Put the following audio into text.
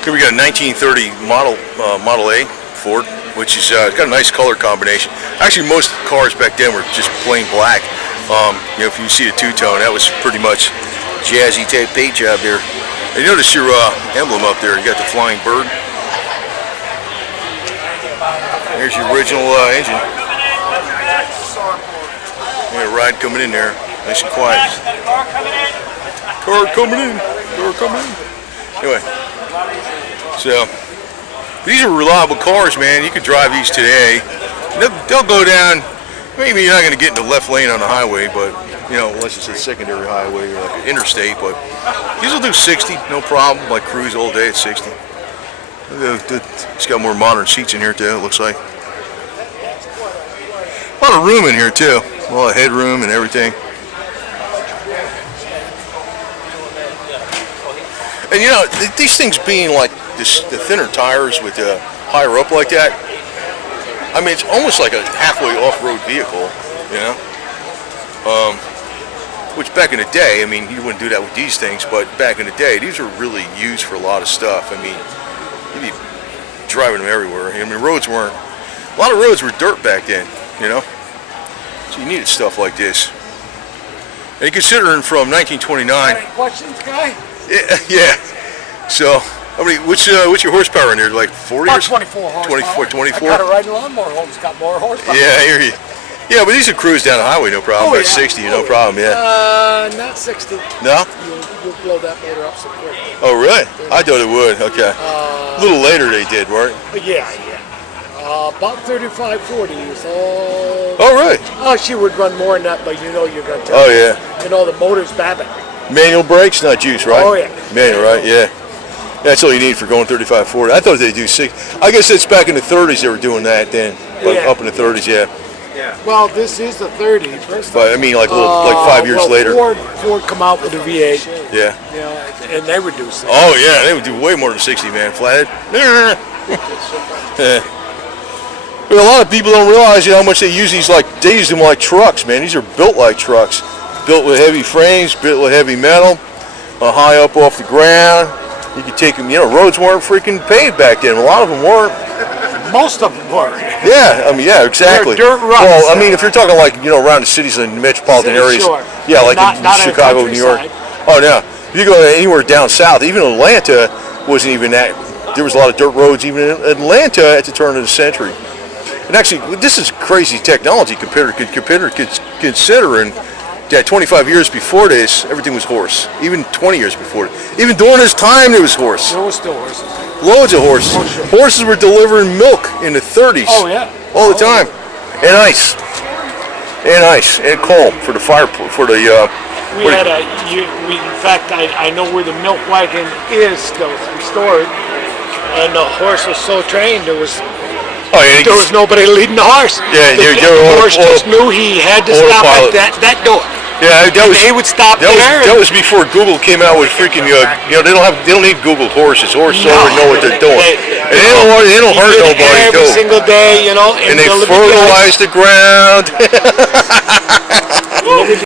Here we got a 1930 Model A Ford, which is got a nice color combination. Actually, most cars back then were just plain black. You know, if you see the two-tone, that was pretty much jazzy type paint job there. And notice your emblem up there. You got the flying bird. There's your original engine. Yeah, ride coming in there, nice and quiet. Car coming in. Car coming in. Anyway, so these are reliable cars, man. You could drive these today. They'll go down. Maybe you're not going to get in the left lane on the highway, but you know, unless it's a secondary highway or like an interstate. But these will do 60, no problem. Like cruise all day at 60. It's got more modern seats in here too. It looks like a lot of room in here too. A lot of headroom and everything. And you know, these things being like this, the thinner tires with the higher up like that. I mean, it's almost like a halfway off-road vehicle, you know. Which back in the day, I mean, you wouldn't do that with these things, but back in the day, these were really used for a lot of stuff. I mean, you'd be driving them everywhere. I mean, roads weren't. A lot of roads were dirt back then, you know. So you needed stuff like this. And considering from 1929. Any questions, guy? Yeah. So. I mean, what's your horsepower in there? Like 40 About or 24 horsepower. 24? I got a riding lawnmower home's got more horsepower. Yeah, I hear you. Yeah, but these are cruise down the highway, no problem. About 60, no problem, yeah. Not 60. No? You'll blow that motor up so quick. Oh, really? I thought it would. Okay. A little later they did, weren't it? Yeah. About 35, 40 years old. Oh, really? Oh, she would run more than that, but you know you're going to tell Oh, me. yeah. You know, the motor's babbling. Manual brakes, not juice, right? Oh, yeah. Manual, right? Yeah. That's all you need for going 35, 40. I thought they'd do 60. I guess it's back in the 30s they were doing that then. But Yeah. up in the 30s, yeah. Well, this is the 30. But I mean, like like 5 years later. Ford come out with a V8. Yeah. You know, and they would do 60. Oh, yeah, they would do way more than 60, man. Flathead. Yeah. But a lot of people don't realize how much they use these they use them like trucks, man. These are built like trucks. Built with heavy frames, built with heavy metal, high up off the ground. You could take them, you know, roads weren't freaking paved back then. A lot of them weren't. Most of them were. Yeah, I mean, yeah, exactly. They're dirt ruts. Well, I mean, if you're talking like, you know, around the cities and metropolitan areas. Sure. Yeah, like not in Chicago, New York. Oh, no. If you go anywhere down south, even Atlanta wasn't even that. There was a lot of dirt roads even in Atlanta at the turn of the century. And actually, this is crazy technology considering that 25 years before this, everything was horse. Even 20 years before it. Even during this time, there was horse. There was still horses. Loads of horses. Oh, sure. Horses were delivering milk in the 30s. Oh, yeah. All the time. And ice. And coal for the fire, for the... in fact, I know where the milk wagon is still restored. And the horse was so trained, there was nobody leading the horse. Yeah, the horse just knew he had to stop at that door. Yeah, they would stop there. That was before Google came out with freaking. You know, they don't need Google horses. Horses already know what they're doing. They don't hurt nobody. Every single day, you know. And they fertilize the ground.